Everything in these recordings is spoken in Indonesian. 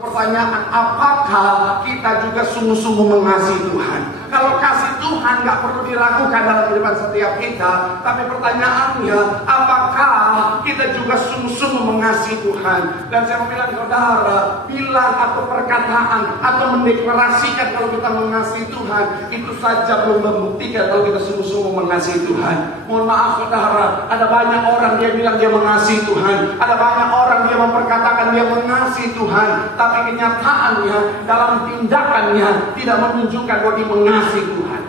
Pertanyaan, apakah kita juga sungguh-sungguh mengasihi Tuhan? Kalau kasih Tuhan nggak perlu diragukan dalam kehidupan setiap kita. Tapi pertanyaannya, apakah kita juga sungguh-sungguh mengasihi Tuhan? Dan saya mau bilang, saudara, bilang atau perkataan atau mendeklarasikan kalau kita mengasihi Tuhan, itu saja belum membuktikan kalau kita sungguh-sungguh mengasihi Tuhan. Mohon maaf saudara, ada banyak orang dia bilang dia mengasihi Tuhan, ada banyak orang dia memperkatakan dia mengasihi Tuhan, tapi kenyataannya dalam tindakannya tidak menunjukkan bahwa dia mengasihi Tuhan.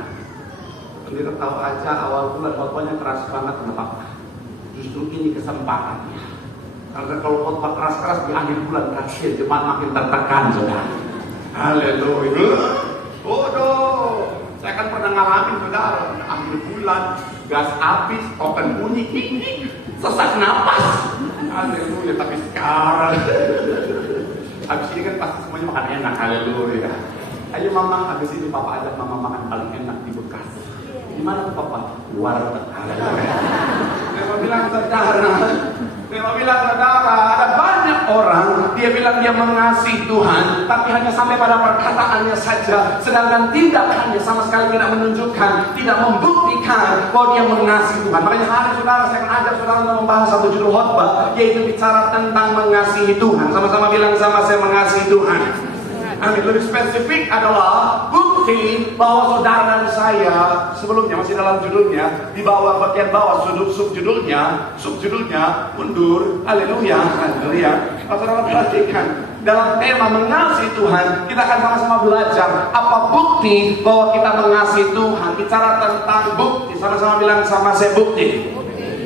Kita tahu aja awal bulan khotbahnya keras banget, kenapa? Justru ini kesempatannya. Karena kalau khotbah keras-keras di akhir bulan terakhir, jemaat makin tertekan, saudara. Haleluya. Bodoh. Saya kan pernah ngalamin, saudara. Akhir bulan, gas habis, token bunyi, sesak napas. Haleluya. Tapi sekarang habis ini kan pasti semuanya makan enak, haleluya. Ayo mama, habis ini papa ajak mama makan paling enak di Bekasi. Gimana tuh papa? Warteg, haleluya. Saya mau bilang saudara, ada banyak orang dia bilang dia mengasihi Tuhan, tapi hanya sampai pada perkataannya saja, sedangkan tindakannya sama sekali tidak menunjukkan, tidak membuktikan bahwa dia mengasihi Tuhan. Makanya hari saudara saya akan ajak saudara untuk membahas satu judul khotbah, yaitu bicara tentang mengasihi Tuhan. Sama-sama bilang sama saya, mengasihi Tuhan. Amin. Lebih spesifik adalah bukti bahwa saudara dan saya, sebelumnya masih dalam judulnya, di bawah bagian bawah subjudulnya mundur. Haleluya, haleluya. Kalau saudara perhatikan dalam tema mengasihi Tuhan, kita akan sama-sama belajar apa bukti bahwa kita mengasihi Tuhan. Bicara tentang bukti, sama-sama bilang sama saya, bukti.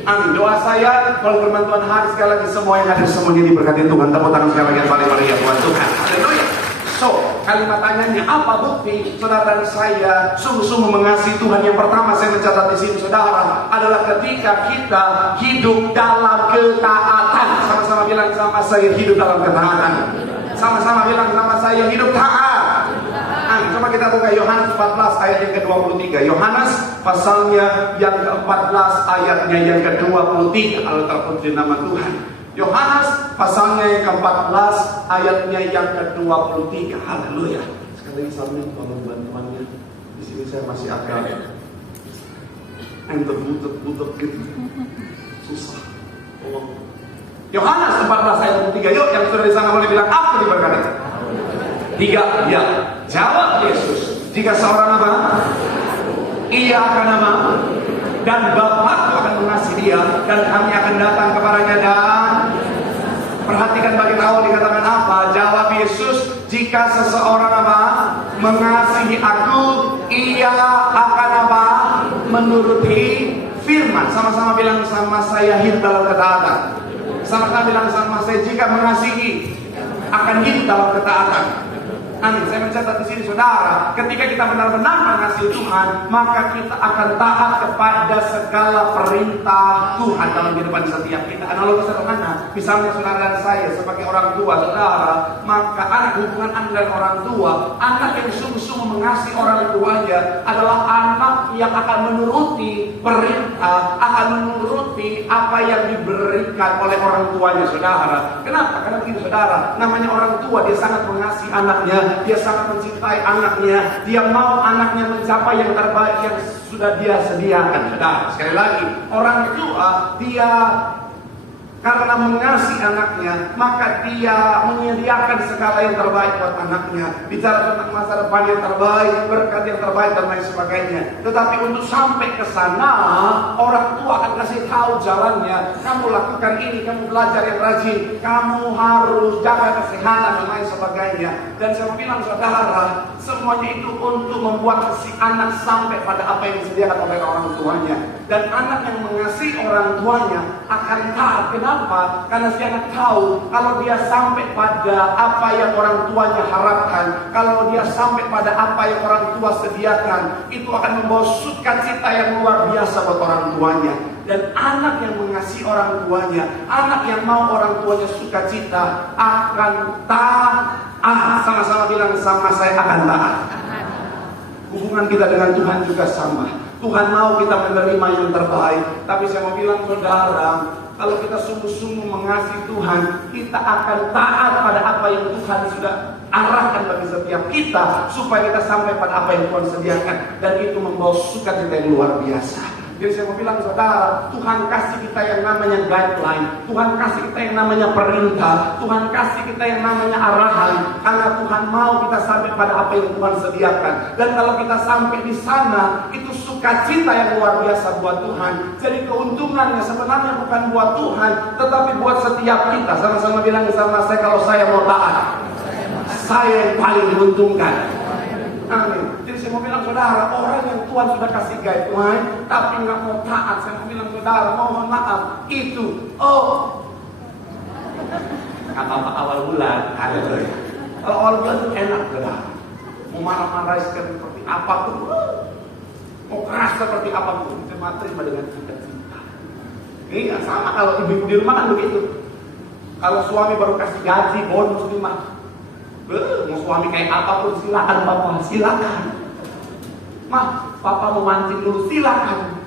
Amin. Doa saya kalau firman Tuhan hari sekali lagi semua yang hadir semuanya diberkati Tuhan. Tepuk tangan sekali lagi yang paling meriah buat Tuhan. Haleluya. So, kalimat tanyanya, apa bukti saudara dan saya sungguh-sungguh mengasihi Tuhan? Yang pertama saya mencatat di sini saudara, adalah ketika kita hidup dalam ketaatan. Sama-sama bilang sama saya, hidup dalam ketaatan. Sama-sama bilang sama saya, hidup taat. Coba kita buka Yohanes 14 ayat yang ke-23. Yohanes pasalnya yang ke-14 ayatnya yang ke-23. Allah terpuji nama Tuhan. Yohanes pasalnya yang ke-14 ayatnya yang ke-23. Haleluya. Sekali lagi saling tolong bantuannya. Di sini saya masih agak butuh gitu. Susah. Tolong. Yohanes 14 ayat 23. Yuk, yang sudah di sana boleh bilang apa diberkati? 3. Ya. Jawab Yesus. Jika seorang apa? Ia akan apa? Dan Bapakku akan mengasihi dia, dan kami akan datang kepadanya. Dan perhatikan bagian awal dikatakan apa? Jawab Yesus, jika seseorang apa? Mengasihi aku, ia akan apa? Menuruti firman. Sama-sama bilang sama saya, hidup dalam ketaatan. Sama-sama bilang sama saya, jika mengasihi akan hidup dalam ketaatan. Amin. Saya mencatat di sini saudara, ketika kita benar-benar mengasihi Tuhan, maka kita akan taat kepada segala perintah Tuhan dalam kehidupan setiap kita. Analogi sederhana, misalnya saudara dan saya sebagai orang tua saudara, maka anak, hubungan anak dan orang tua, anak yang sungguh-sungguh mengasihi orang tuanya adalah anak yang akan menuruti perintah, akan menuruti apa yang diberikan oleh orang tuanya saudara. Kenapa? Karena begini saudara, namanya orang tua, dia sangat mengasihi anaknya, dia sangat mencintai anaknya, dia mau anaknya mencapai yang terbaik yang sudah dia sediakan. Saudara, sekali lagi, orang tua dia karena mengasihi anaknya, maka dia menyediakan segala yang terbaik buat anaknya. Bicara tentang masa depan yang terbaik, berkat yang terbaik dan lain sebagainya. Tetapi untuk sampai ke sana, orang tua akan kasih tahu jalannya. Kamu lakukan ini, kamu belajar yang rajin, kamu harus jaga kesehatan dan lain sebagainya. Dan saya bilang saudara, semuanya itu untuk membuat si anak sampai pada apa yang disediakan oleh orang tuanya. Dan anak yang mengasihi orang tuanya akan taat. Kenapa? Karena si anak tahu kalau dia sampai pada apa yang orang tuanya harapkan, kalau dia sampai pada apa yang orang tua sediakan, itu akan membawa sukacita yang luar biasa buat orang tuanya. Dan anak yang mengasihi orang tuanya, anak yang mau orang tuanya sukacita, akan taat. Sama-sama bilang sama saya, akan taat. Hubungan kita dengan Tuhan juga sama. Tuhan mau kita menerima yang terbaik. Tapi saya mau bilang saudara, kalau kita sungguh-sungguh mengasihi Tuhan, kita akan taat pada apa yang Tuhan sudah arahkan bagi setiap kita, supaya kita sampai pada apa yang Tuhan sediakan, dan itu membawa sukacita yang luar biasa. Jadi saya mau bilang saudara, Tuhan kasih kita yang namanya guideline, Tuhan kasih kita yang namanya perintah, Tuhan kasih kita yang namanya arahan, karena Tuhan mau kita sampai pada apa yang Tuhan sediakan. Dan kalau kita sampai di sana, itu sukacita yang luar biasa buat Tuhan. Jadi keuntungannya sebenarnya bukan buat Tuhan, tetapi buat setiap kita. Sama-sama bilang sama saya, kalau saya mau taat, saya yang paling diuntungkan. Amin. Jadi saya mau bilang saudara, orang yang Tuhan sudah kasih guideline tapi nggak mau taat, saya mau bilang saudara, mohon maaf, itu apa awal bulan, haleluya. Kalau awal bulan itu enak saudara, mau marah-marah seperti apapun, mau keras seperti apapun, kita terima dengan cinta. Ini sama kalau ibu-ibu di rumah kan begitu. Kalau suami baru kasih gaji, bonus 5. Mau suami kayak apapun silakan papa, silakan. Mah, papa mau mancing dulu, silakan.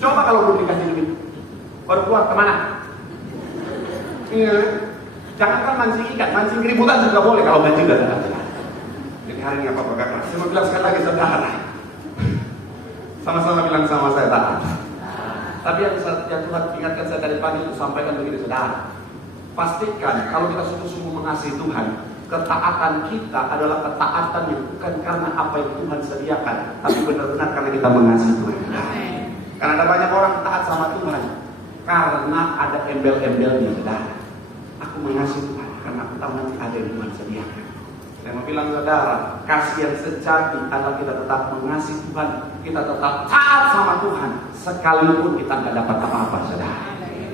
Coba kalau belum dikasih duit, baru keluar kemana? Iya, jangan kan mancing ikan, mancing keributan juga boleh kalau gaji udah datang. Jadi hari ini apa keras? Saya mau bilang sekali lagi saudara, sama-sama bilang sama saya taat. Tapi yang Tuhan ingatkan saya dari pagi itu sampaikan begini saudara. Pastikan kalau kita sungguh-sungguh mengasihi Tuhan, ketaatan kita adalah ketaatan yang bukan karena apa yang Tuhan sediakan, tapi benar-benar karena kita mengasihi Tuhan. Karena ada banyak orang taat sama Tuhan karena ada embel-embelnya. Saudara, aku mengasihi Tuhan karena aku tahu nanti ada yang Tuhan sediakan. Saya mau bilang saudara, kasih yang sejati adalah kita tetap mengasihi Tuhan, kita tetap taat sama Tuhan, sekalipun kita nggak dapat apa-apa, saudara.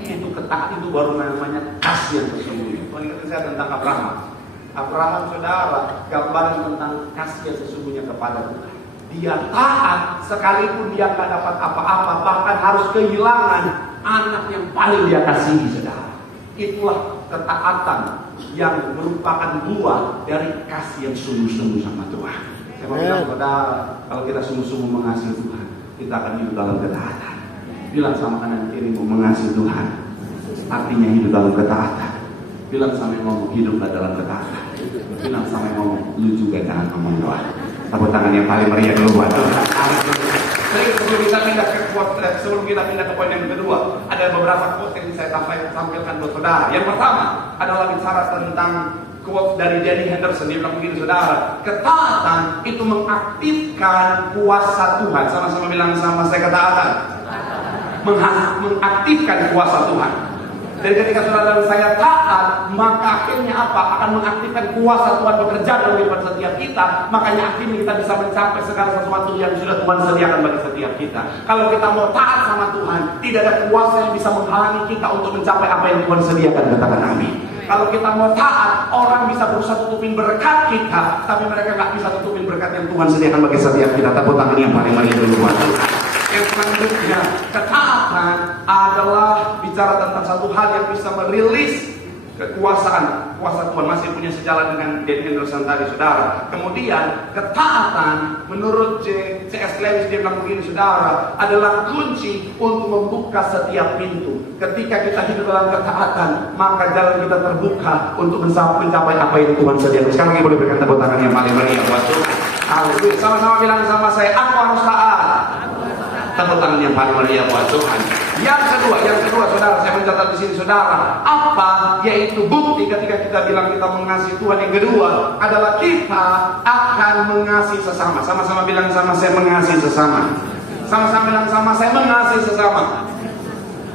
Itu ketaatan, itu baru namanya kasih yang sesungguhnya. Tuhan ingatkan saya tentang Abraham. Abraham saudara, gambaran tentang kasih yang sesungguhnya kepada Tuhan. Dia taat sekalipun dia nggak dapat apa-apa, bahkan harus kehilangan anak yang paling dia kasihi saudara. Itulah ketaatan yang merupakan buah dari kasih yang sungguh-sungguh sama Tuhan. Saya mau bilang saudara, kalau kita sungguh-sungguh mengasihi Tuhan, kita akan hidup dalam ketaatan. Bilang sama kanan kirimu, mengasihi Tuhan artinya hidup dalam ketaatan. Bilang sama yang ngomong, hiduplah dalam ketaatan. Bilang sama yang ngomong, lu juga jangan ngomong doa. Tepuk tangan yang paling meriah dulu buat Tuhan. Sebelum kita pindah ke poin yang kedua, ada beberapa quote yang saya tampilkan buat saudara. Yang pertama adalah bicara tentang quote dari Danny Henderson. Dia bilang begini saudara, ketaatan itu mengaktifkan kuasa Tuhan. Sama-sama bilang sama saya, ketaatan mengaktifkan kuasa Tuhan. Jadi ketika saudara dan saya taat, maka akhirnya apa? Akan mengaktifkan kuasa Tuhan bekerja dalam kehidupan setiap kita. Makanya akhirnya kita bisa mencapai segala sesuatu yang sudah Tuhan sediakan bagi setiap kita. Kalau kita mau taat sama Tuhan, tidak ada kuasa yang bisa menghalangi kita untuk mencapai apa yang Tuhan sediakan. Katakan amin. Kalau kita mau taat, orang bisa berusaha tutupin berkat kita, tapi mereka nggak bisa tutupin berkat yang Tuhan sediakan bagi setiap kita. Tepuk tangan yang paling meriah dulu buat Tuhan. Yang selanjutnya, ketaatan adalah bicara tentang satu hal yang bisa merilis kekuasaan, kuasa Tuhan. Masih punya sejalan dengan Danny Henderson tadi, saudara. Kemudian ketaatan menurut C.S. Lewis, dia bilang begini saudara, adalah kunci untuk membuka setiap pintu. Ketika kita hidup dalam ketaatan, maka jalan kita terbuka untuk mencapai apa yang Tuhan sediakan. Sekarang lagi boleh berikan tepuk tangan yang paling meriah buat Tuhan. Haleluya. Sama-sama bilang sama saya, aku harus taat. Tepuk tangan yang paling meriah buat Tuhan. Yang kedua, saudara, saya mencatat di sini, saudara, apa yaitu bukti ketika kita bilang kita mengasihi Tuhan. Yang kedua adalah kita akan mengasihi sesama. Sama-sama bilang sama saya, mengasihi sesama. Sama-sama bilang sama saya, mengasihi sesama.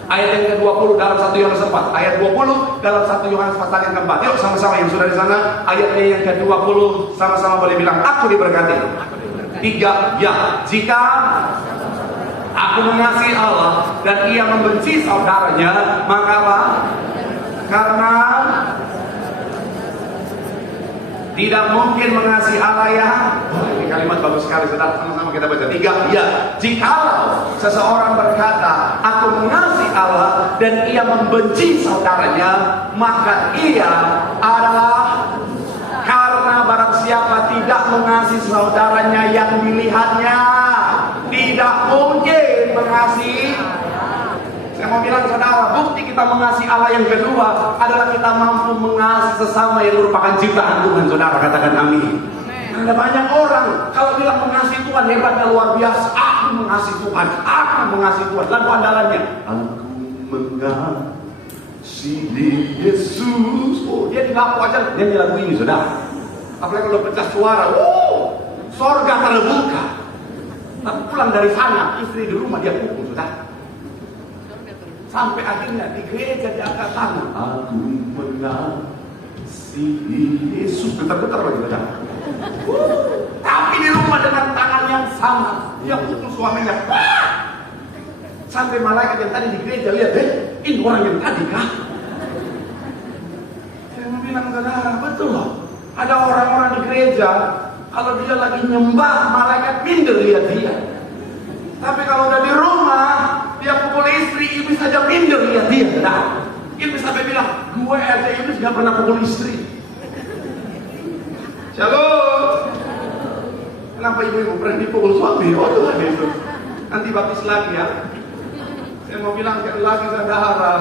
Ayat yang ke-20 dalam 1 Yohanes 4, ayat 20 dalam 1 Yohanes pasal yang keempat. Yuk sama-sama yang sudah di sana, ayatnya yang ke-20, sama-sama boleh bilang, aku diberkati. 3, ya, jika aku mengasihi Allah dan ia membenci saudaranya, maka apa? Karena tidak mungkin mengasihi Allah ya. Ini kalimat bagus sekali, saudara. Sama-sama kita baca. 3, ya, jikalau seseorang berkata, aku mengasihi Allah dan ia membenci saudaranya, maka ia adalah, karena barang siapa tidak mengasihi saudaranya yang dilihatnya, tidak mungkin mengasihi. Saya mau bilang saudara, bukti kita mengasihi Allah yang kedua adalah kita mampu mengasihi sesama yang merupakan ciptaan Tuhan. Saudara katakan amin. Ada banyak orang kalau bilang mengasihi Tuhan hebatnya luar biasa. Aku mengasihi Tuhan, aku mengasihi Tuhan. Lagu andalannya, aku mengasihi Yesus. Oh, dia di lagu aja, dia di lagu ini, saudara. Apalagi kalau pecah suara, sorga terbuka. Tapi pulang dari sana, istri di rumah dia pukul, saudara. Sampai akhirnya di gereja dia angkat tangan. Aku mengasihi Yesus. Bentar-bentar lagi, saudara. Tapi di rumah dengan tangan yang sama dia pukul suaminya. Sampai malaikat yang tadi di gereja lihat, ini orang yang tadi kah? Saya mau bilang, saudara, betul loh. Ada orang-orang di gereja kalau dia lagi nyembah, malaikat minder lihat dia. Tapi kalau udah di rumah dia pukul istri, iblis saja minder lihat dia. Nah, iblis sampai bilang, gue aja iblis gak pernah pukul istri. Shalom. Kenapa ibu pernah dipukul suami? Oh Tuhan Yesus. Nanti baptis lagi ya. Saya mau bilang lagi, saudara,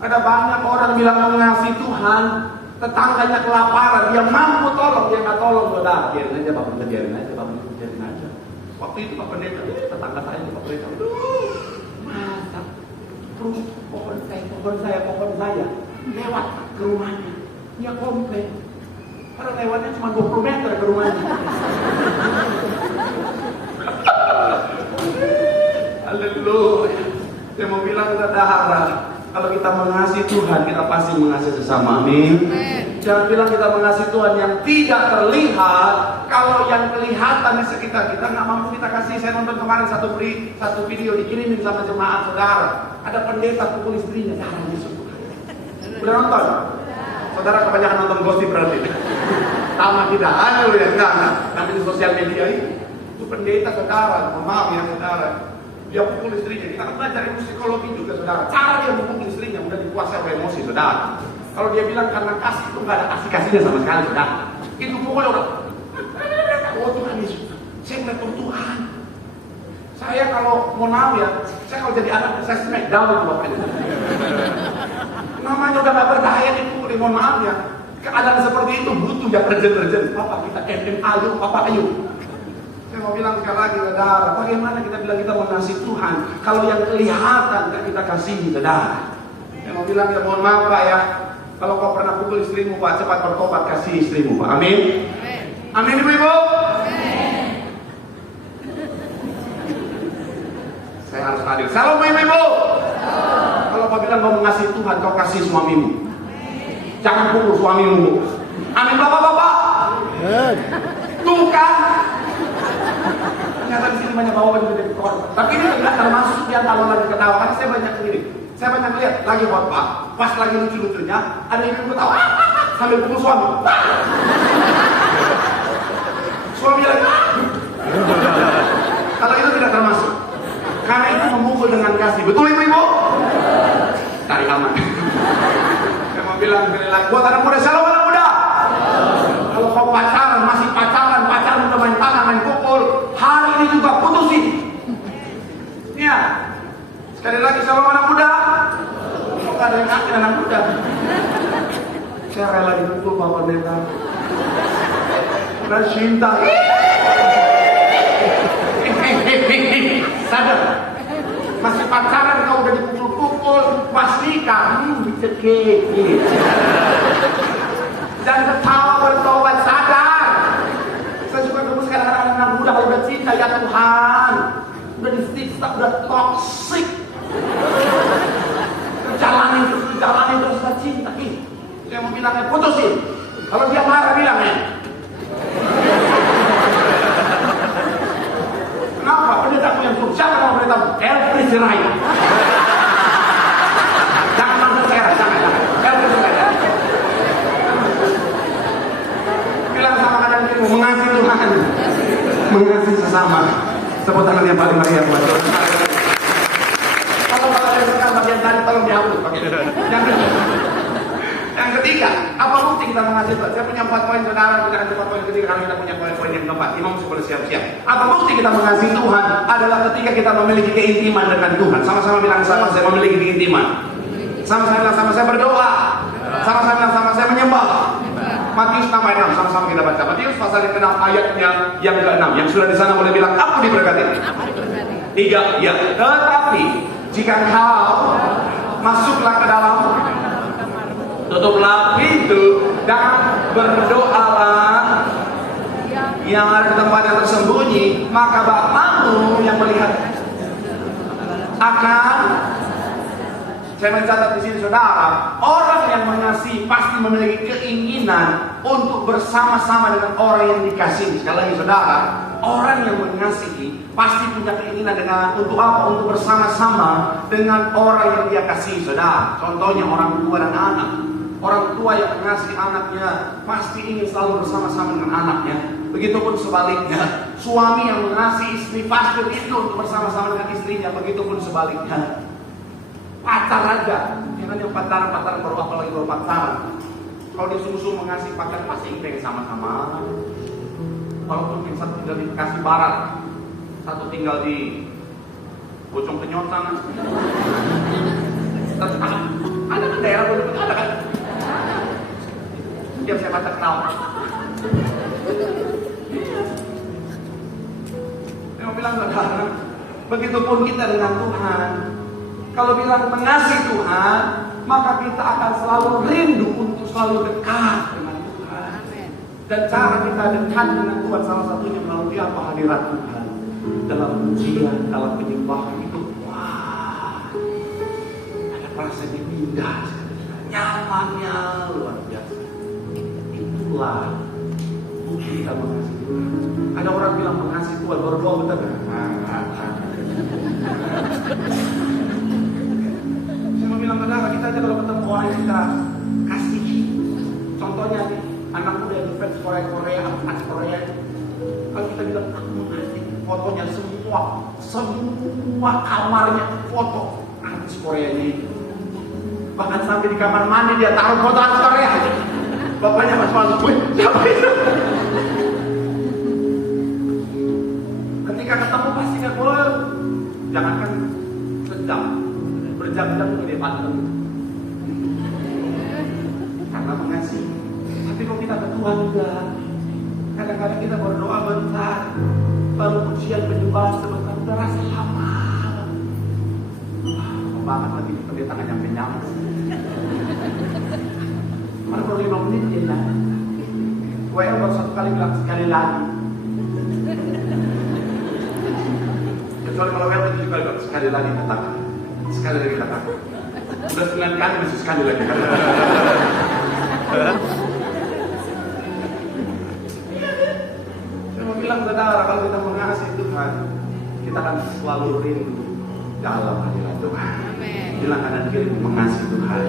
ada banyak orang bilang mengasihi Tuhan, tetangganya kelaparan, dia mampu tolong, dia nggak tolong, saudara. Biarin aja, Bapak, biarin aja. Waktu itu Pak Pendeta, tetangga saya Pak Pendeta, masa terus pohon saya lewat ke rumahnya, dia komplain. Karena lewatnya cuma 20 meter ke rumahnya. Haleluya. Saya mau bilang, saudara, kalau kita mengasihi Tuhan, kita pasti mengasihi sesama. Amin. Jangan bilang kita mengasihi Tuhan yang tidak terlihat. Kalau yang kelihatan di sekitar kita nggak mampu kita kasih. Saya nonton kemarin satu video dikirimin sama jemaat, saudara. Ada pendeta pukul istrinya, jangan disuruh. Udah nonton? Saudara kebanyakan nonton gosip berarti. Sama kita, aduh ya, enggak. Tapi di sosial media itu pendeta, saudara, maaf ya, saudara. Dia pukul istrinya. Kita kan belajar ilmu psikologi juga, saudara. Cara dia memukul istrinya udah dikuasai oleh emosi, saudara. Kalau dia bilang karena kasih, itu nggak ada kasih-kasihnya sama sekali, saudara. Itu pukulnya udah. Oh Tuhan Yesus, saya melihat Tuhan. Saya kalau mau nabi ya, saya kalau jadi anak, saya smackdown itu bapaknya. Namanya udah gak berdaya dipukul, mohon maaf ya. Keadaan seperti itu butuh ya kerja-kerja. Papa kita ayo, Papa ayo. Saya mau bilang sekali lagi, saudara, bagaimana kita bilang kita mengasihi Tuhan kalau yang kelihatan gak kita kasihi, saudara. Saya mau bilang, ya mohon maaf Pak ya, kalau kau pernah pukul istrimu Pak, cepat bertobat, kasih istrimu Pak. Amin. Amin Ibu-ibu. Saya harus hadir. Salam Ibu-ibu. Kalau kau bilang kau mengasihi Tuhan, kau kasih suamimu. Jangan pukul suamimu. Amin bapak-bapak. Tuh kan. Ternyata di sini banyak bapak yang jadi korban. Tapi ini tidak termasuk yang kalau lagi ketawa. Karena saya banyak sendiri. Saya banyak lihat lagi khotbah. Pas lagi lucu-lucunya, ada yang ketawa sambil pukul suami. Suami lagi. Kalau itu tidak termasuk. Karena itu memukul dengan kasih. Betul ibu-ibu? Cari aman. Saya mau bilang sekali lagi, buat anak muda, shalom anak muda. Kalau kau pacaran, masih pacaran udah main tangan, main pukul, hari ini juga putusin. Ya. Sekali lagi, shalom anak muda. Kok gak ada yang ngerti anak muda? Saya rela dipukul Pak Pendeta. Udah cinta. Sadar. Masih pacaran kau udah dipukul-pukul, pas nikah, dicekik. Dan ketawa bertobat, sadar. Saya juga ketemu sekarang anak-anak muda udah cinta, ya Tuhan. Udah disiksa, udah toksik. Jalanin terus cinta. Saya mau bilangnya putusin. Kalau dia marah bilangnya. Kenapa? Pendetamu yang suruh. Siapa nama pendetamu? Elfri Sirai. Jangan langsung saya jangan. Elfri Sirai. Bilang sama kanan kirimu, mengasihi Tuhan, mengasihi sesama. Tepuk tangan yang paling meriah buat Tuhan. Kalau ada sekarang bagian tadi tolong dihapus. Yang ketiga, apa bukti kita mengasihi Tuhan? Saya punya 4 poin, saudara. Kita ada 4 poin ketiga, karena kita punya poin-poin yang keempat. Imam sudah siap-siap. Apa bukti kita mengasihi Tuhan? Adalah ketika kita memiliki keintiman dengan Tuhan. Sama-sama bilang sama, saya memiliki keintiman. Sama-sama bilang, sama saya berdoa. Sama-sama bilang, sama saya menyembah. Matius 6 ayat 6, sama-sama kita baca. Matius pasal yang ke-6 ayatnya yang ke-6. Yang sudah di sana boleh bilang, aku diberkati. 3, ya. Tetapi jika kau masuklah ke dalam, tutuplah pintu dan berdoalah yang ada di tempat yang tersembunyi, maka Bapamu yang melihat akan. Saya mencatat di sini, saudara, orang yang mengasihi pasti memiliki keinginan untuk bersama-sama dengan orang yang dikasihi. Sekali lagi, saudara, orang yang mengasihi pasti punya keinginan untuk apa? Untuk bersama-sama dengan orang yang dia kasihi, saudara. Contohnya orang tua dan anak. Orang tua yang mengasihi anaknya pasti ingin selalu bersama-sama dengan anaknya. Begitupun sebaliknya, suami yang mengasihi istri pasti rindu untuk bersama-sama dengan istrinya. Begitupun sebaliknya. Pacar aja, jangan yang pacaran baru, apalagi baru pacaran. Kalau dia sungguh-sungguh mengasihi pacar pasti ingin sama-sama. Walaupun yang satu tinggal di Bekasi Barat, satu tinggal di Bojong Kenyot sana. Ada kan daerah Bojong Kenyot, ada kan? Biar saya baca ketawa. Saya mau bilang, saudara, begitupun kita dengan Tuhan. Kalau bilang mengasihi Tuhan, maka kita akan selalu rindu untuk selalu dekat dengan Tuhan. Dan cara kita dekat dengan Tuhan salah satunya melalui apa? Hadirat Tuhan. Dalam pujian, dalam penyembahan itu, wah, ada perasaan yang indah, nyamannya luar biasa. Itulah bukti kita mengasihi Tuhan. Ada orang bilang mengasihi Tuhan baru doa betul. Bilang, saudara, kita aja kalau ketemu orang yang kita kasih, contohnya nih, anak muda yang fans Korea, artis Korea, kalau kita bilang aku mengasihi, fotonya semua kamarnya foto artis Korea ini, bahkan sampai di kamar mandi dia taruh foto artis Korea. Bapaknya masuk, wih, siapa itu? Ketika ketemu pasti nggak boleh, jangankan sejam. Berjam-jam itu dia pantang karena mengasihi. Tapi kalau kita ke Tuhan juga, kadang-kadang kita berdoa bentar, baru pujian penyembahan sebentar, udah rasa lama banget lagi di tangan nyampe mana baru 5 menit dia bilang WL baru 1 kali bilang sekali lagi, kecuali kalau WL 7 kali bilang sekali lagi katakan. Sekali lagi katakan. Udah 9 kali masih sekali lagi katakan. Saya mau bilang, saudara, kalau kita mengasihi Tuhan, kita akan selalu rindu dalam hadirat Tuhan. Bilang kanan kiri mengasihi Tuhan,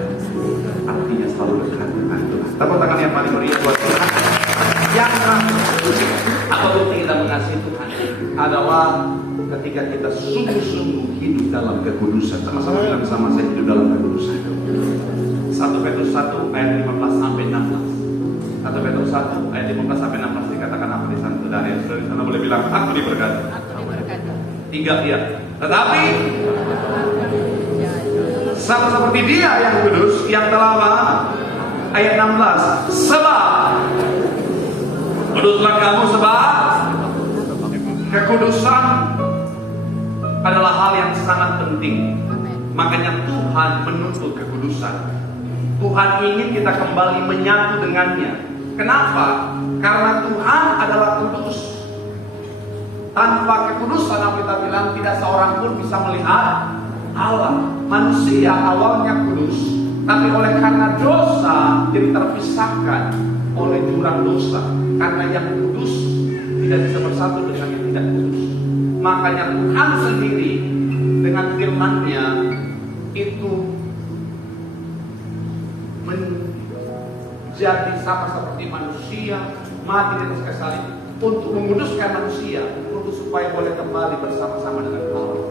artinya selalu dekat dengan Tuhan. Tepuk tangan yang paling meriah buat Tuhan. Yang apa bukti kita mengasihi Tuhan adalah ketika kita sungguh-sungguh hidup dalam kekudusan. Sama-sama bilang sama saya, hidup dalam kekudusan. 1 Petrus 1 ayat 15 sampai 16. 1 Petrus 1 ayat 15 sampai 16 dikatakan apa di sana? Saudara yang sudah di sana boleh bilang aku diberkati. 3 ya. Tetapi sama seperti Dia yang kudus, yang telah ayat 16. Sebab kuduslah kamu, sebab kekudusan adalah hal yang sangat penting. Makanya Tuhan menuntut kekudusan. Tuhan ingin kita kembali menyatu dengannya. Kenapa? Karena Tuhan adalah kudus. Tanpa kekudusan, apa kita bilang, tidak seorang pun bisa melihat Allah. Manusia awalnya kudus, tapi oleh karena dosa jadi terpisahkan oleh jurang dosa. Karena yang kudus tidak bisa bersatu dengan yang tidak kudus. Makanya Tuhan sendiri dengan firman-Nya itu menjadi sama seperti manusia, mati di atas kayu salib untuk menguduskan manusia, untuk supaya boleh kembali bersama-sama dengan Allah.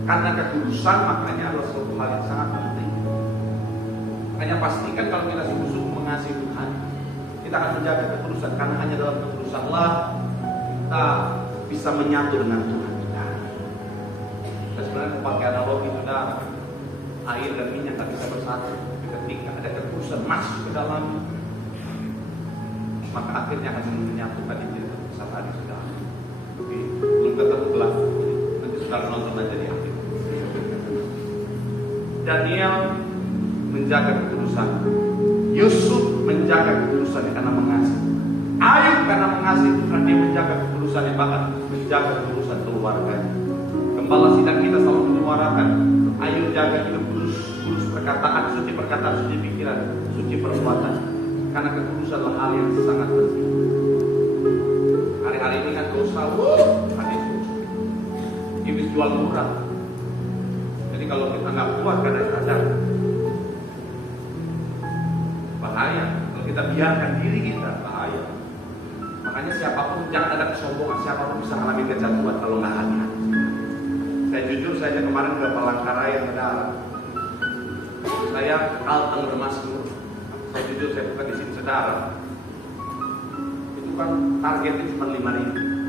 Karena kekudusan makanya adalah suatu hal yang sangat penting. Hanya pastikan kalau kita sungguh-sungguh mengasihi Tuhan, kita akan menjaga kekudusan, karena hanya dalam kekudusanlah kita bisa menyatu dengan Tuhan kita. Dan sebenarnya pakai analogi, saudara, air dan minyak tak bisa bersatu. Ketika ada kekudusan masuk ke dalam, maka akhirnya akan menyatukan itu sama adik saudara. Oke, belum ketemu gelas, nanti saudara nonton aja di akhir. Daniel menjaga kekudusan, Yusuf menjaga kekudusan karena mengasihi, Ayub karena mengasihi Tuhan dia menjaga kekudusan, bahkan menjaga kekudusan keluarganya. Gembala sidang kita selalu menyuarakan, ayo jaga hidup kudus, kudus perkataan, suci pikiran, suci perbuatan. Karena kekudusan adalah hal yang sangat penting. Hari-hari ini kan dosa, hadis iblis jual murah. Jadi kalau kita nggak kuat karena sadar, bahaya. Kalau kita biarkan diri kita, bahaya. Makanya siapapun jangan ada kesombongan, siapapun bisa mengalami kejatuhan kalau nggak hati-hati. Saya jujur saja kemarin ke Palangkaraya, saudara. Saya kalteng bermasmur. Saya jujur, saya bukan di sini saudara. Itu kan targetnya cuma 5.000.